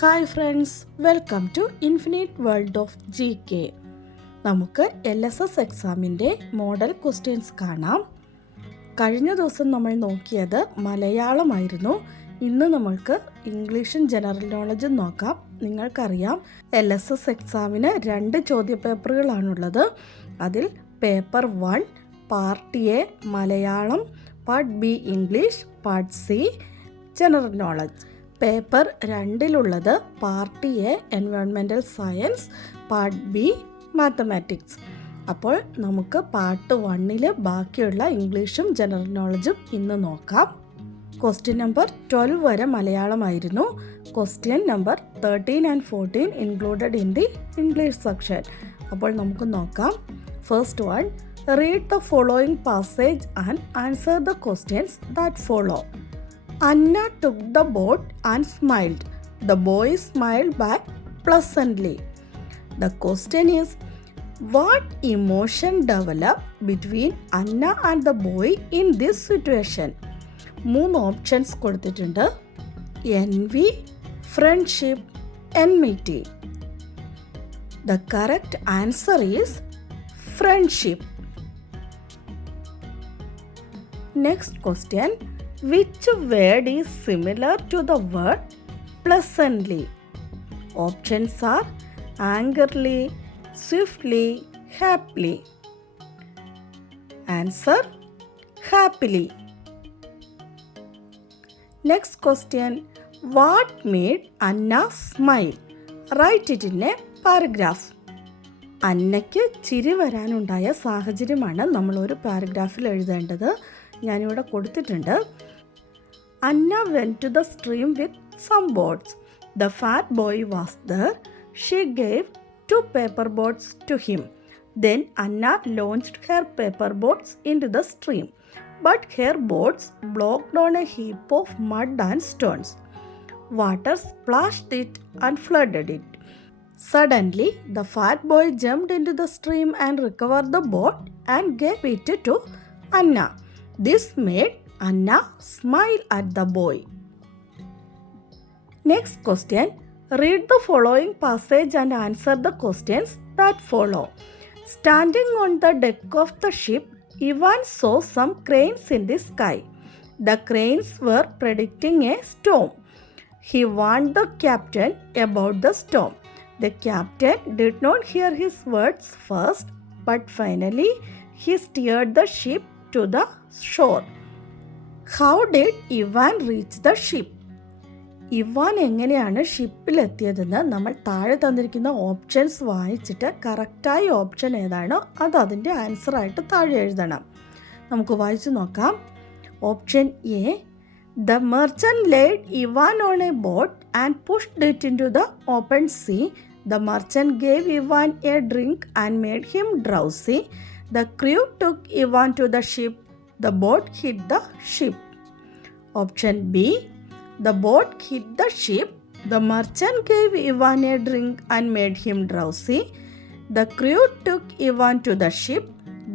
Hi friends, welcome to infinite world of GK. നമുക്ക് LSS എക്സാമിൻ്റെ model questions കാണാം. കഴിഞ്ഞ ദിവസം നമ്മൾ നോക്കിയത് മലയാളമായിരുന്നു. ഇന്ന് നമ്മൾക്ക് ഇംഗ്ലീഷും ജനറൽ നോളജും നോക്കാം. നിങ്ങൾക്കറിയാം LSS എക്സാമിന് 2 ചോദ്യപേപ്പറുകളാണുള്ളത്. അതിൽ paper 1 part A Malayalam, part B English, part C general knowledge. Paper 2 part A environmental science, part B mathematics. അപ്പോൾ നമുക്ക് പാർട്ട് 1 ബാക്കിയുള്ള ഇംഗ്ലീഷും ജനറൽ നോളജും ഇന്ന് നോക്കാം. ക്വസ്റ്റ്യൻ നമ്പർ 12 വരെ മലയാളമായിരുന്നു. Question number 13 and 14 included in the English section. അപ്പോൾ നമുക്ക് നോക്കാം. First one, read the following passage and answer the questions that follow. Anna took the boat and smiled. The boy smiled back pleasantly. The question is, what emotion developed between Anna and the boy in this situation? 3 options കൊടുത്തിട്ടുണ്ട്. envy, friendship, enmity. The correct answer is friendship. Next question. Which word is similar to the word pleasantly? Options are angrily, swiftly, happily. Answer, happily. Next question. What made Anna smile? Write it in a paragraph. അന്നയ്ക്ക് ചിരി വരാനുണ്ടായ സാഹചര്യമാണ് നമ്മളൊരു പാരഗ്രാഫിൽ എഴുതേണ്ടത്. ഞാനിവിടെ കൊടുത്തിട്ടുണ്ട്. Anna went to the stream with some boats. The fat boy was there. She gave 2 paper boats to him. Then Anna launched her paper boats into the stream. But her boats blocked on a heap of mud and stones. Water splashed it and flooded it. Suddenly, the fat boy jumped into the stream and recovered the boat and gave it to Anna. This made Anna smile at the boy. Next question. Read the following passage and answer the questions that follow. Standing on the deck of the ship, Ivan saw some cranes in the sky. The cranes were predicting a storm. He warned the captain about the storm. The captain did not hear his words first, but finally he steered the ship to the shore. How did Ivan reach the ship? Ivan എങ്ങനെയാണ് ഷിപ്പിലെത്തിയതെന്ന് നമ്മൾ താഴെ തന്നിരിക്കുന്ന options വായിച്ചിട്ട് കറക്റ്റായ option ഏതാണോ അത് അതിൻ്റെ ആൻസറായിട്ട് താഴെ എഴുതണം. നമുക്ക് വായിച്ചു നോക്കാം. Option A, the merchant laid Ivan on a boat and pushed it into the open sea. The merchant gave Ivan a drink and made him drowsy. The crew took Ivan to the ship. The boat hit the ship. Option B, the boat hit the ship. The merchant gave Ivan a drink and made him drowsy. The crew took Ivan to the ship.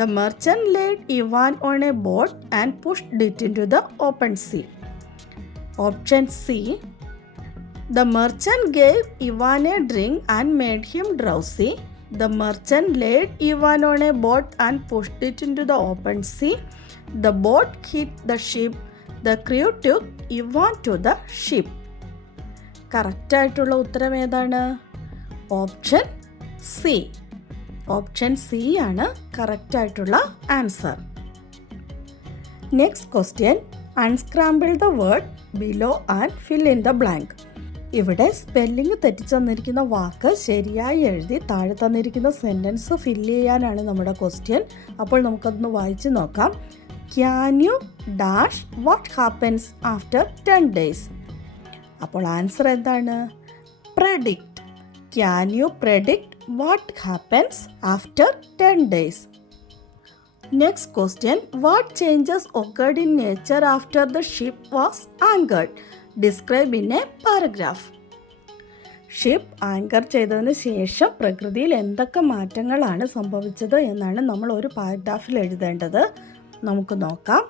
The merchant laid Ivan on a boat and pushed it into the open sea. Option C, the merchant gave Ivan a drink and made him drowsy. The merchant laid Ivan on a boat and pushed it into the open sea. The boat hit the ship. The crew took Ivan to the ship. Correct ആയിട്ടുള്ള ഉത്തരം ഏതാണ്? Option C. Option C ആണ് correct ആയിട്ടുള്ള answer. Next question. Unscramble the word below and fill in the blank. ഇവിടെ spelling തെറ്റിച്ച് തന്നിരിക്കുന്ന വാക്ക് ശരിയായി എഴുതി താഴെ തന്നിരിക്കുന്ന സെൻറ്റൻസ് ഫില്ല് ചെയ്യാനാണ് നമ്മുടെ ക്വസ്റ്റ്യൻ. അപ്പോൾ നമുക്കതൊന്ന് വായിച്ച് നോക്കാം. Can you dash what happens after 10 days? അപ്പോൾ ആൻസർ എന്താണ്? Predict. Can you predict what happens after 10 days? Next question. What changes occurred in nature after the ship was anchored? Describe in a paragraph. Ship anchor ചെയ്തതിന് ശേഷം പ്രകൃതിയിൽ എന്തൊക്കെ മാറ്റങ്ങളാണ് സംഭവിച്ചത് എന്നാണ് നമ്മൾ ഒരു പാരഗ്രാഫിൽ എഴുതേണ്ടത്. നമുക്ക് നോക്കാം.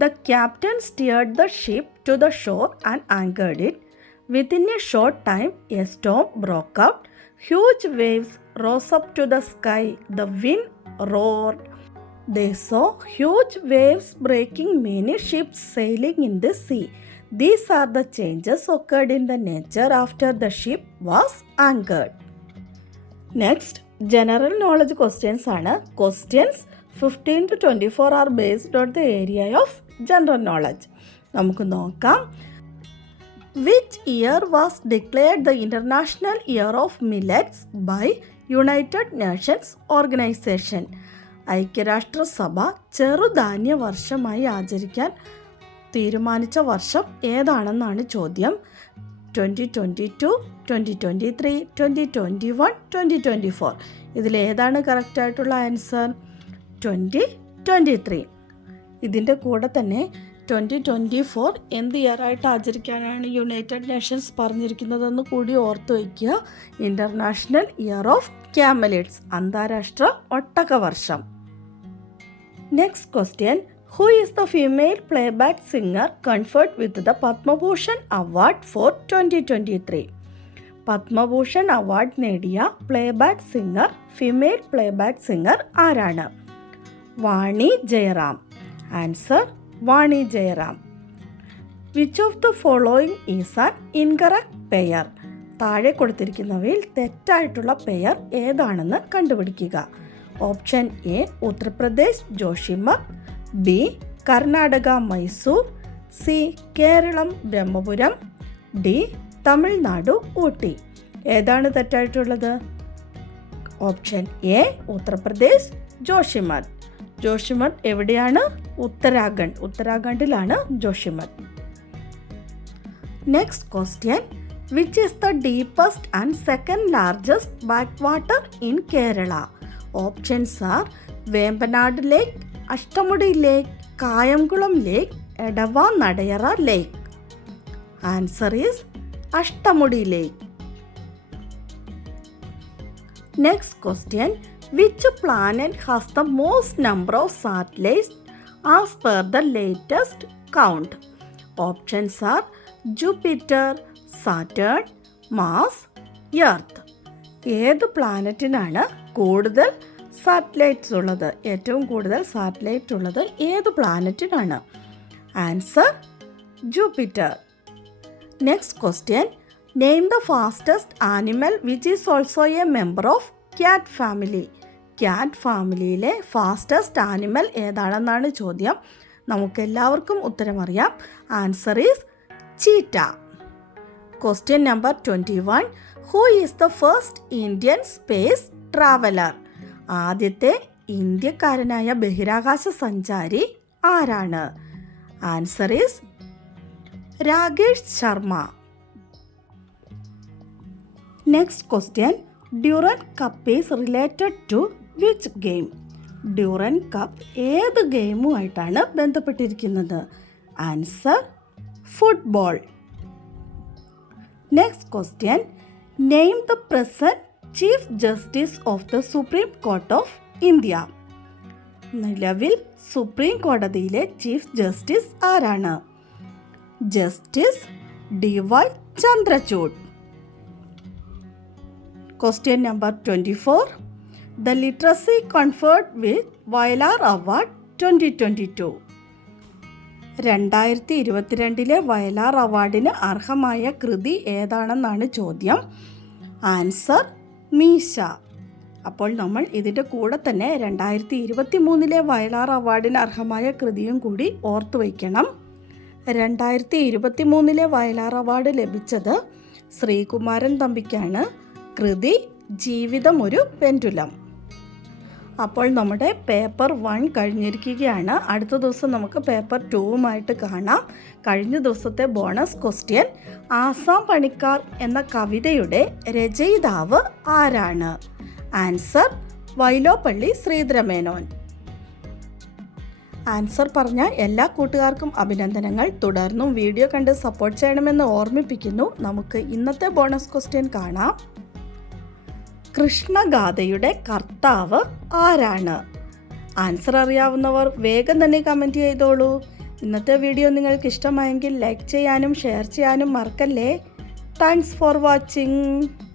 The captain steered the ship to the shore and anchored it. Within a short time, a storm broke out. Huge waves rose up to the sky. The wind roared. They saw huge waves breaking many ships sailing in the sea. These are the changes occurred in the nature after the ship was anchored. Next, general knowledge questions ആണ്. Questions 15 to 24 are based on the area of general knowledge. നമുക്ക് നോക്കാം. Which year was declared the International Year of Millets by United Nations Organization? ഐക്യരാഷ്ട്രസഭ ചെറുധാന്യ വർഷമായി ആചരിക്കാൻ തീരുമാനിച്ച വർഷം ഏതാണെന്നാണ് ചോദ്യം. 2022, 2023, 2021, 2024. ഇതിലേതാണ് കറക്റ്റായിട്ടുള്ള ആൻസർ? 2023. ഇതിൻ്റെ കൂടെ തന്നെ 2024 എന്ത് ഇയറായിട്ട് ആചരിക്കാനാണ് യുണൈറ്റഡ് നേഷൻസ് പറഞ്ഞിരിക്കുന്നതെന്ന് കൂടി ഓർത്തു വയ്ക്കുക. ഇൻ്റർനാഷണൽ ഇയർ ഓഫ് ക്യാമലിഡ്സ്, അന്താരാഷ്ട്ര ഒട്ടകവർഷം. Next question. Who is the female playback singer conferred with the Padma Bhushan Award for 2023? Padma Bhushan award നേടിയ playback singer, female playback singer ആരാണ്? Vani Jayaram. Answer Vani Jayaram. Which of the following is an incorrect pair? താഴെ കൊടുത്തിരിക്കുന്നവയിൽ തെറ്റായിട്ടുള്ള pair ഏതാണെന്ന് കണ്ടുപിടിക്കുക. Option A Uttar Pradesh Joshimath, B Karnataka Mysore, C Keralam Brahmapuram, D Tamil Nadu Ooty. ഏതാണ് തെറ്റായിട്ടുള്ളത്? Option A Uttar Pradesh Joshimath. Joshimath എവിടെയാണ്? ഉത്തരാഖണ്ഡിലാണ് Joshimath. Next question. Which is the deepest and second largest back water in Kerala? Options R Vembanad lake, Ashtamudi lake, Kayamkulam lake, Edava Nadayara lake. Answer is Ashtamudi lake. Next question. Which planet has the most number of satellites as per the latest count? Options are Jupiter, Saturn, mass, earth. ഏത് പ്ലാനറ്റിനാണ് കൂടുതൽ satellites ഉള്ളത്? ഏറ്റവും കൂടുതൽ satellite ഉള്ളത് ഏത് പ്ലാനറ്റിനാണ്? Answer Jupiter. Next question. Name the fastest animal which is also a member of cat family. Cat ഫാമിലിയിലെ fastest animal ഏതാണെന്നാണ് ചോദ്യം. നമുക്കെല്ലാവർക്കും ഉത്തരമറിയാം. Answer is cheetah. Question number 21. Who is the first Indian space traveller? ആദ്യത്തെ ഇന്ത്യക്കാരനായ ബഹിരാകാശ സഞ്ചാരി ആരാണ്? Answer is Rakesh Sharma. Next question. Durand cup is related to which game? Durand cup ഏത് ഗെയിമുമായിട്ടാണ് ബന്ധപ്പെട്ടിരിക്കുന്നത്? Answer football. Next question. Name the present chief justice of the supreme court of India. നിലവിൽ supreme കോടതിയിലെ ചീഫ് ജസ്റ്റിസ് ആരാണ്? Justice DY Chandrachud. Question number 24. The literacy conferred with Vayalar award 2022. 2022 Vayalar അവാർഡിന് അർഹമായ കൃതി ഏതാണെന്നാണ് ചോദ്യം. ആൻസർ മീശ. അപ്പോൾ നമ്മൾ ഇതിൻ്റെ കൂടെ തന്നെ 2023 വയലാർ അവാർഡിന് അർഹമായ കൃതിയും കൂടി ഓർത്തു വയ്ക്കണം. 2023 വയലാർ അവാർഡ് ലഭിച്ചത് ശ്രീകുമാരൻ തമ്പിക്കാണ്. കൃതി ജീവിതം ഒരു പെൻഡുലം. അപ്പോൾ നമ്മുടെ പേപ്പർ 1 കഴിഞ്ഞിരിക്കുകയാണ്. അടുത്ത ദിവസം നമുക്ക് പേപ്പർ 2 കാണാം. കഴിഞ്ഞ ദിവസത്തെ ബോണസ് ക്വസ്റ്റ്യൻ. ആസാം പണിക്കാർ എന്ന കവിതയുടെ രചയിതാവ് ആരാണ്? ആൻസർ വൈലോപ്പള്ളി ശ്രീധരമേനോൻ. ആൻസർ പറഞ്ഞ എല്ലാ കൂട്ടുകാർക്കും അഭിനന്ദനങ്ങൾ. തുടർന്നും വീഡിയോ കണ്ട് സപ്പോർട്ട് ചെയ്യണമെന്ന് ഓർമ്മിപ്പിക്കുന്നു. നമുക്ക് ഇന്നത്തെ ബോണസ് ക്വസ്റ്റ്യൻ കാണാം. കൃഷ്ണഗാഥയുടെ കർത്താവ് ആരാണ്? ആൻസർ അറിയാവുന്നവർ വേഗം തന്നെ കമൻറ്റ് ചെയ്തോളൂ. ഇന്നത്തെ വീഡിയോ നിങ്ങൾക്ക് ഇഷ്ടമായെങ്കിൽ ലൈക്ക് ചെയ്യാനും ഷെയർ ചെയ്യാനും മറക്കല്ലേ. Thanks for watching.